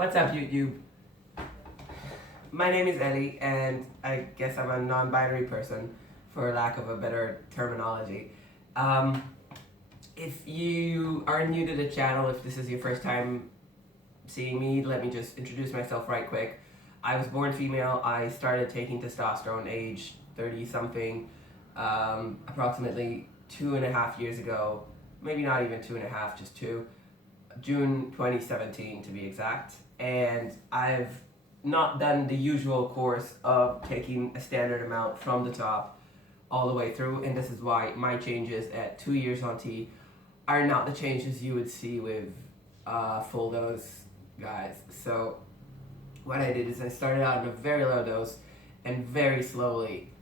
What's up, YouTube? My name is Ellie, and I guess I'm a non-binary person, for lack of a better terminology. If you are new to the channel, if this is your first time seeing me, let me just introduce myself right quick. I was born female. I started taking testosterone age 30-something, approximately 2.5 years ago. Maybe not even 2.5, just 2. June 2017 to be exact. And I've not done the usual course of taking a standard amount from the top all the way through, and this is why my changes at 2 years on T are not the changes you would see with full dose guys. So what I did is I started out in a very low dose and very slowly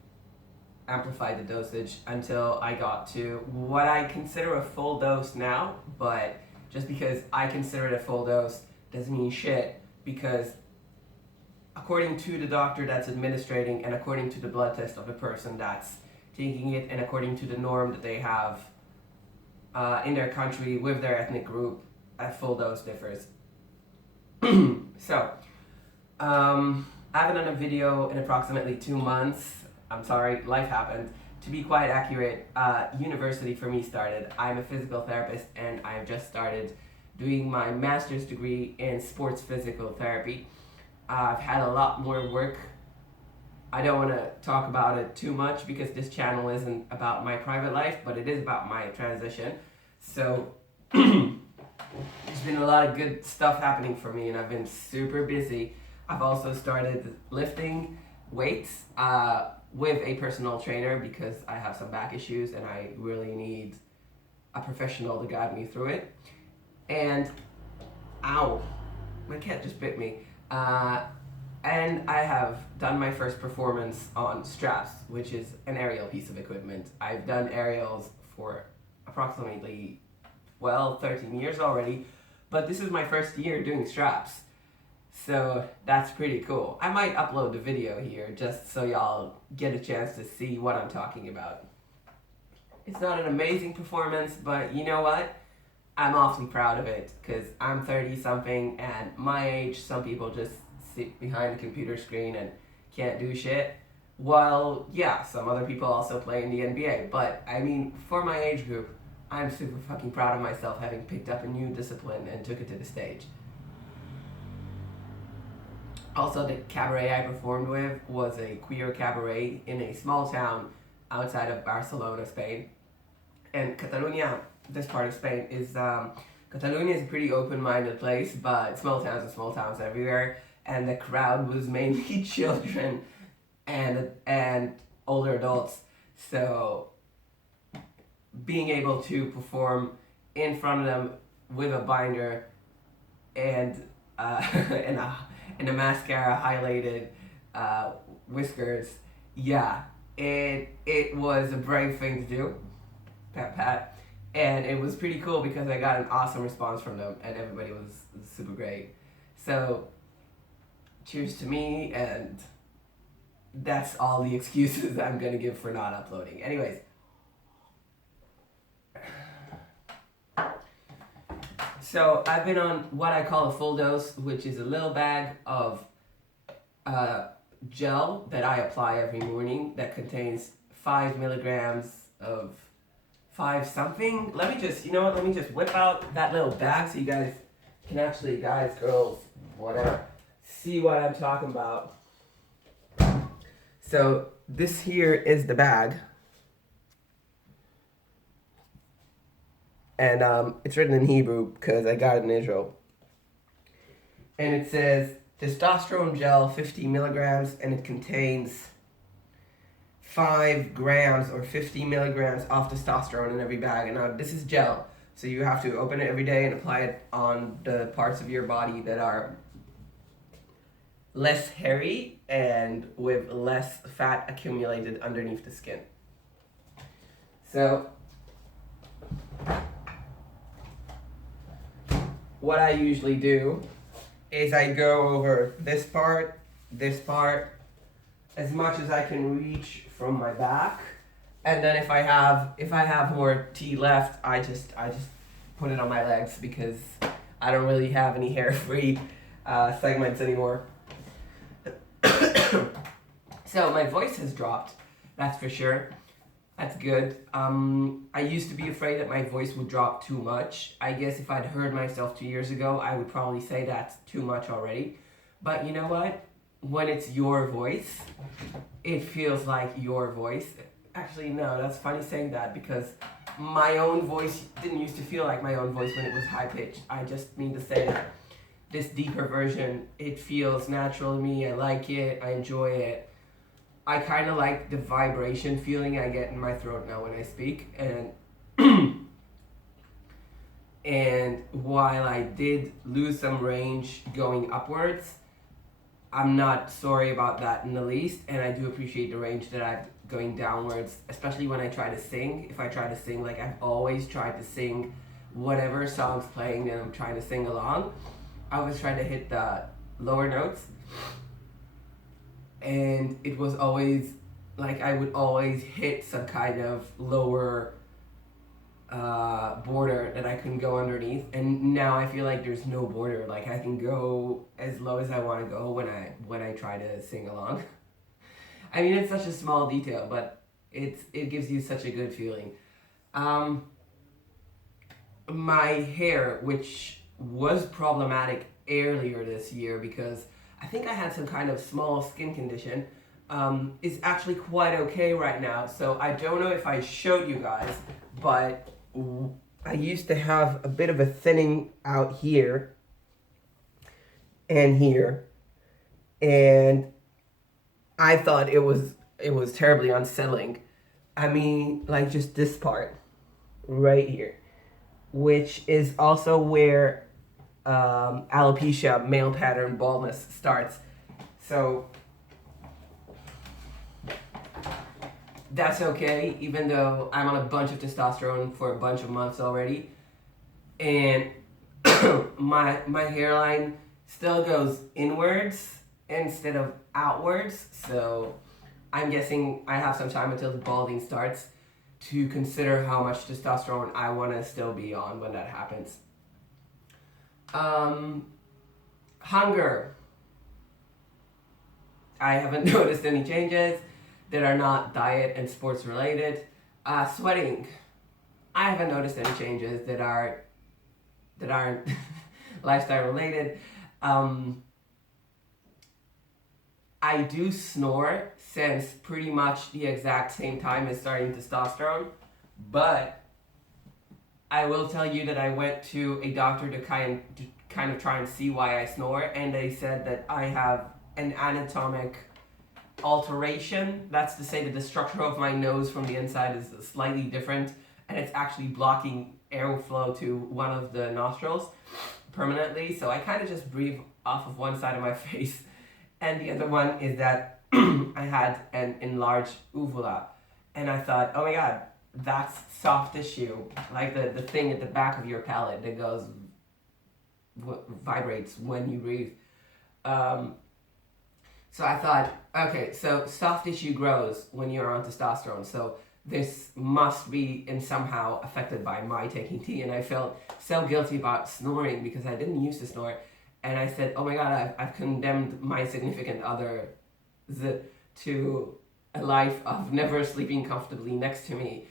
amplified the dosage until I got to what I consider a full dose now, but just because I consider it a full dose doesn't mean shit, because according to the doctor that's administering and according to the blood test of the person that's taking it and according to the norm that they have in their country with their ethnic group, a full dose differs. So, I haven't done a video in approximately 2 months. I'm sorry, life happened. To be quite accurate, university for me started. I'm a physical therapist and I've just started doing my master's degree in sports physical therapy. I've had a lot more work. I don't want to talk about it too much because this channel isn't about my private life, but it is about my transition. So there's been a lot of good stuff happening for me and I've been super busy. I've also started lifting weights with a personal trainer because I have some back issues and I really need a professional to guide me through it. And ow, my cat just bit me. And I have done my first performance on straps, which is an aerial piece of equipment. I've done aerials for approximately 12, 13 years already, but this is my first year doing straps. So that's pretty cool. I might upload the video here just so y'all get a chance to see what I'm talking about. It's not an amazing performance, but you know what? I'm awfully proud of it because I'm 30-something and my age, some people just sit behind a computer screen and can't do shit. Well, yeah, some other people also play in the NBA, but I mean, for my age group, I'm super fucking proud of myself having picked up a new discipline and took it to the stage. Also, the cabaret I performed with was a queer cabaret in a small town outside of Barcelona, Spain. And Catalonia, this part of Spain, is Catalonia is a pretty open-minded place, but small towns are small towns everywhere. And the crowd was mainly children and older adults. So being able to perform in front of them with a binder and and a mascara highlighted whiskers, yeah, it was a brave thing to do. Pat pat. And it was pretty cool because I got an awesome response from them and everybody was super great. So cheers to me, and that's all the excuses I'm gonna give for not uploading. Anyways, so I've been on what I call a full dose, which is a little bag of gel that I apply every morning that contains 5 milligrams of 5 something. Let me just, you know what, let me just whip out that little bag so you guys can actually, guys, girls, whatever, see what I'm talking about. So this here is the bag. And it's written in Hebrew because I got it in Israel. And it says testosterone gel 50 milligrams, and it contains 5 grams or 50 milligrams of testosterone in every bag. And now this is gel, so you have to open it every day and apply it on the parts of your body that are less hairy and with less fat accumulated underneath the skin. So what I usually do is I go over this part, as much as I can reach from my back, and then if I have more tea left, I just put it on my legs because I don't really have any hair free. segments anymore. So my voice has dropped, that's for sure. That's good. I used to be afraid that my voice would drop too much. I guess if I'd heard myself 2 years ago, I would probably say that's too much already. But you know what? When it's your voice, it feels like your voice. Actually, no, that's funny saying that because my own voice didn't used to feel like my own voice when it was high pitched. I just mean to say that this deeper version, it feels natural to me. I like it. I enjoy it. I kind of like the vibration feeling I get in my throat now when I speak, and and while I did lose some range going upwards, I'm not sorry about that in the least, and I do appreciate the range that I've going downwards, especially when I try to sing. If I try to sing, like I've always tried to sing whatever song's playing and I'm trying to sing along, I always try to hit the lower notes. And it was always like I would always hit some kind of lower border that I couldn't go underneath, and now I feel like there's no border. Like I can go as low as I want to go when I try to sing along. I mean, it's such a small detail, but it gives you such a good feeling. My hair, which was problematic earlier this year because I think I had some kind of small skin condition, is actually quite okay right now. So I don't know if I showed you guys, but I used to have a bit of a thinning out here and here, and I thought it was terribly unsettling. I mean, like just this part right here, which is also where alopecia, male pattern baldness starts. So that's okay, even though I'm on a bunch of testosterone for a bunch of months already, and my hairline still goes inwards instead of outwards. So I'm guessing I have some time until the balding starts to consider how much testosterone I want to still be on when that happens. Hunger. I haven't noticed any changes that are not diet and sports related. Sweating. I haven't noticed any changes that aren't lifestyle related. I do snore since pretty much the exact same time as starting testosterone, but I will tell you that I went to a doctor to kind of try and see why I snore, and they said that I have an anatomic alteration. That's to say that the structure of my nose from the inside is slightly different, and it's actually blocking airflow to one of the nostrils permanently. So I kind of just breathe off of one side of my face, and the other one is that I had an enlarged uvula, and I thought, oh my god, that's soft tissue, like the thing at the back of your palate that goes vibrates when you breathe. So I thought, okay, so soft tissue grows when you're on testosterone, so this must be in somehow affected by my taking tea. And I felt so guilty about snoring because I didn't used to snore, and I said, oh my god, I've condemned my significant other to a life of never sleeping comfortably next to me.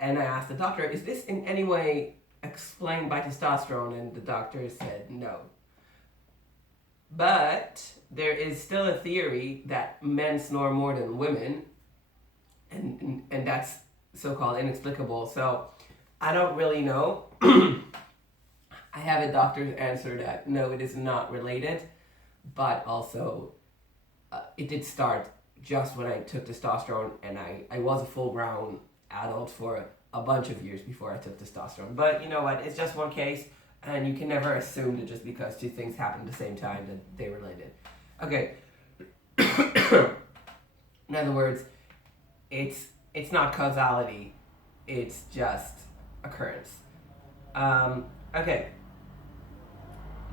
And I asked the doctor, is this in any way explained by testosterone? And the doctor said no. But there is still a theory that men snore more than women, and that's so-called inexplicable. So I don't really know. I have a doctor's answer that no, it is not related, but also it did start just when I took testosterone, and I was a full-grown adult for a bunch of years before I took testosterone. But you know what, it's just one case, and you can never assume that just because two things happen at the same time that they're related. Okay. In other words, it's not causality, it's just occurrence. Okay.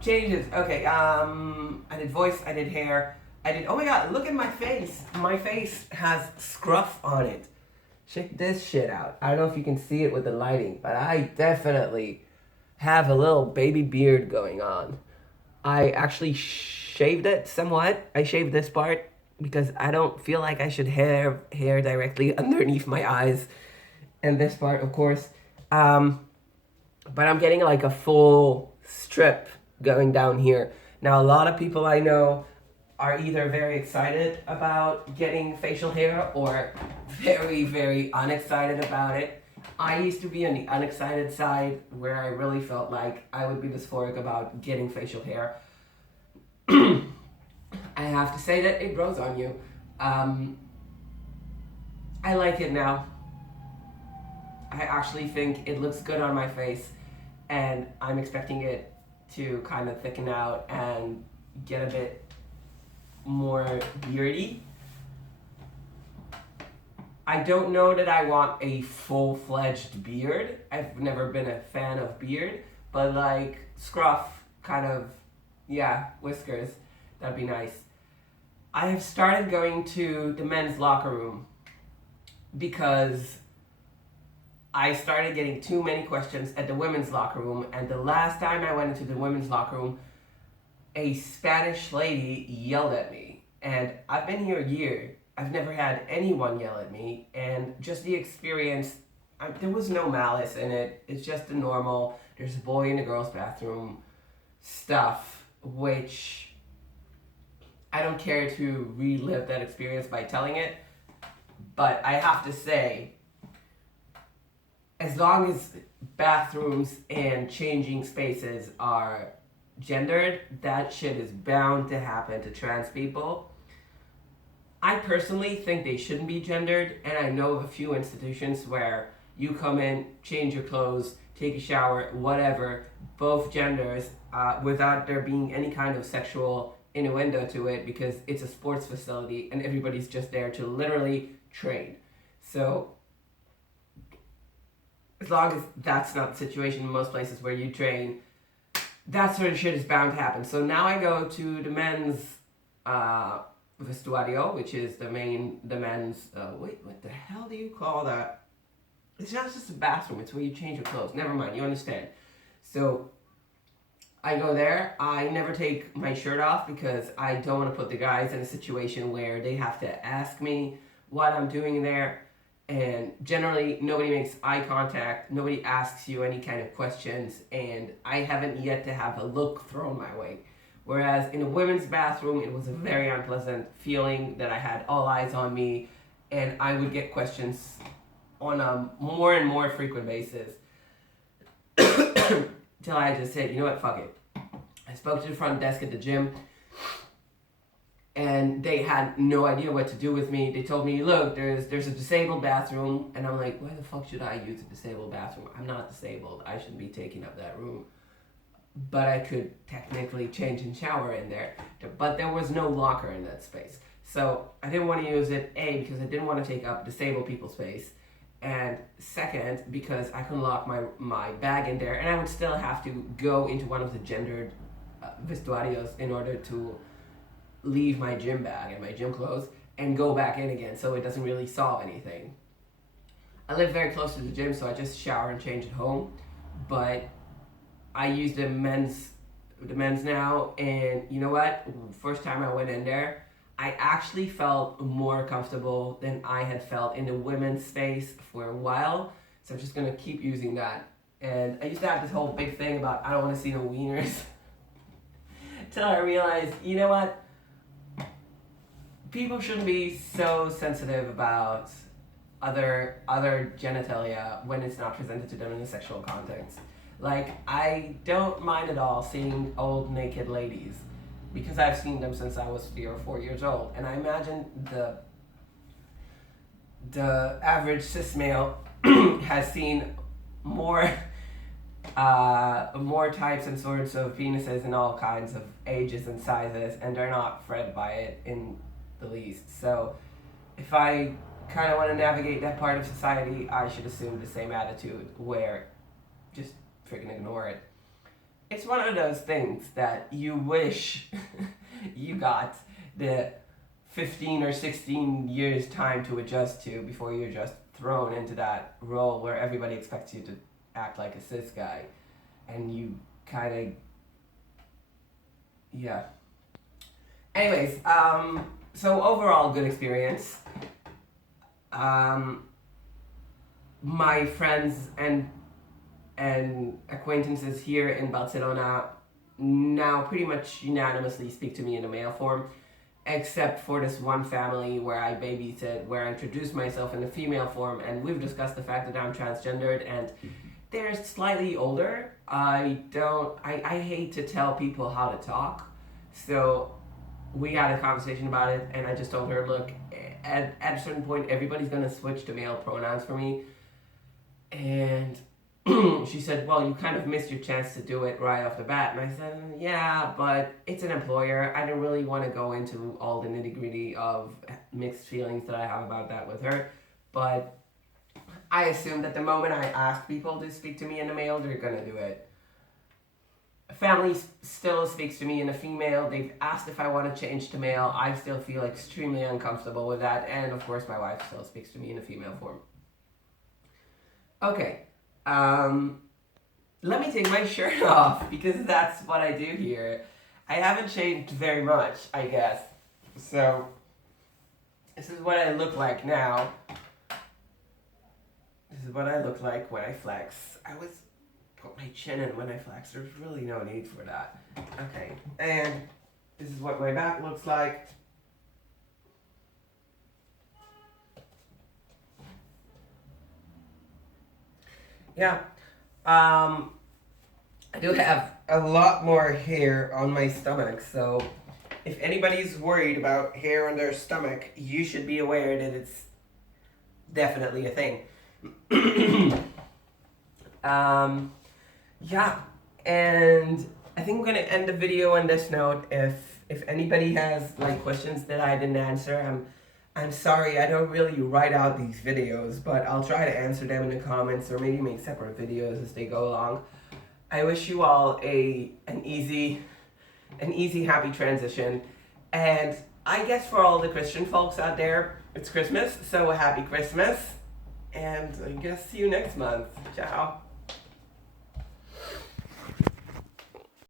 Changes. Okay, I did voice, I did hair, I did, oh my god, look at my face. My face has scruff on it. Check this shit out. I don't know if you can see it with the lighting, but I definitely have a little baby beard going on. I actually shaved it somewhat. I shaved this part because I don't feel like I should have hair directly underneath my eyes. And this part, of course. Um, but I'm getting like a full strip going down here. Now, a lot of people I know are either very excited about getting facial hair or very, very unexcited about it. I used to be on the unexcited side where I really felt like I would be dysphoric about getting facial hair. I have to say that it grows on you. Um, I like it now. I actually think it looks good on my face, and I'm expecting it to kind of thicken out and get a bit more beardy. I don't know that I want a full-fledged beard. I've never been a fan of beard, but like scruff, kind of, yeah, whiskers, that'd be nice. I have started going to the men's locker room because I started getting too many questions at the women's locker room, and the last time I went into the women's locker room, a Spanish lady yelled at me. And I've been here a year. I've never had anyone yell at me, and just the experience, there was no malice in it. It's just the normal, there's a boy in the girls' bathroom stuff, which I don't care to relive that experience by telling it. But I have to say, as long as bathrooms and changing spaces are gendered, that shit is bound to happen to trans people. I personally think they shouldn't be gendered, and I know of a few institutions where you come in, change your clothes, take a shower, whatever, both genders, without there being any kind of sexual innuendo to it, because it's a sports facility and everybody's just there to literally train. So as long as that's not the situation in most places where you train, that sort of shit is bound to happen. So now I go to the men's vestuario, which is the men's, wait, what the hell do you call that? It's not just a bathroom, it's where you change your clothes. Never mind, you understand. So I go there, I never take my shirt off because I don't want to put the guys in a situation where they have to ask me what I'm doing there. And generally, nobody makes eye contact, nobody asks you any kind of questions, and I haven't yet to have a look thrown my way. Whereas in a women's bathroom, it was a very unpleasant feeling that I had all eyes on me, and I would get questions on a more and more frequent basis. Till I just said, you know what, fuck it. I spoke to the front desk at the gym, and they had no idea what to do with me. They told me, look, there's a disabled bathroom, and I'm like, why the fuck should I use a disabled bathroom? I'm not disabled. I shouldn't be taking up that room. But I could technically change and shower in there. But there was no locker in that space. So I didn't want to use it, A, because I didn't want to take up disabled people's space, and second, because I couldn't lock my bag in there, and I would still have to go into one of the gendered vestuarios in order to leave my gym bag and my gym clothes and go back in again, so it doesn't really solve anything. I live very close to the gym, so I just shower and change at home, but I use the men's now, and you know what? First time I went in there, I actually felt more comfortable than I had felt in the women's space for a while, so I'm just gonna keep using that. And I used to have this whole big thing about I don't want to see no wieners, till I realized, you know what? People shouldn't be so sensitive about other genitalia when it's not presented to them in a sexual context. Like, I don't mind at all seeing old naked ladies because I've seen them since I was 3 or 4 years old, and I imagine the average cis male has seen more more types and sorts of penises in all kinds of ages and sizes, and they're not fed by it in the least. So if I kind of want to navigate that part of society, I should assume the same attitude where just freaking ignore it. It's one of those things that you wish you got the 15 or 16 years time to adjust to before you're just thrown into that role where everybody expects you to act like a cis guy, and you kind of Yeah. Anyways, so overall, good experience. Um, my friends and acquaintances here in Barcelona now pretty much unanimously speak to me in a male form, except for this one family where I babysit, where I introduced myself in the female form, and we've discussed the fact that I'm transgendered, and they're slightly older. I hate to tell people how to talk, so we had a conversation about it, and I just told her, look, at a certain point, everybody's gonna switch to male pronouns for me, and she said, well, you kind of missed your chance to do it right off the bat. And I said, yeah, but it's an employer. I don't really want to go into all the nitty gritty of mixed feelings that I have about that with her. But I assume that the moment I ask people to speak to me in a male, they're going to do it. Family still speaks to me in a female. They've asked if I want to change to male. I still feel extremely uncomfortable with that. And of course, my wife still speaks to me in a female form. Okay. Let me take my shirt off because that's what I do here. I haven't changed very much, I guess. So, this is what I look like now. This is what I look like when I flex. I always put my chin in when I flex. There's really no need for that. Okay, and this is what my back looks like. Yeah. I do have a lot more hair on my stomach, so if anybody's worried about hair on their stomach, you should be aware that it's definitely a thing. Yeah, and I think I'm gonna end the video on this note. If anybody has like questions that I didn't answer, I'm sorry, I don't really write out these videos, but I'll try to answer them in the comments or maybe make separate videos as they go along. I wish you all an easy, happy transition. And I guess for all the Christian folks out there, it's Christmas, so a happy Christmas. And I guess see you next month. Ciao.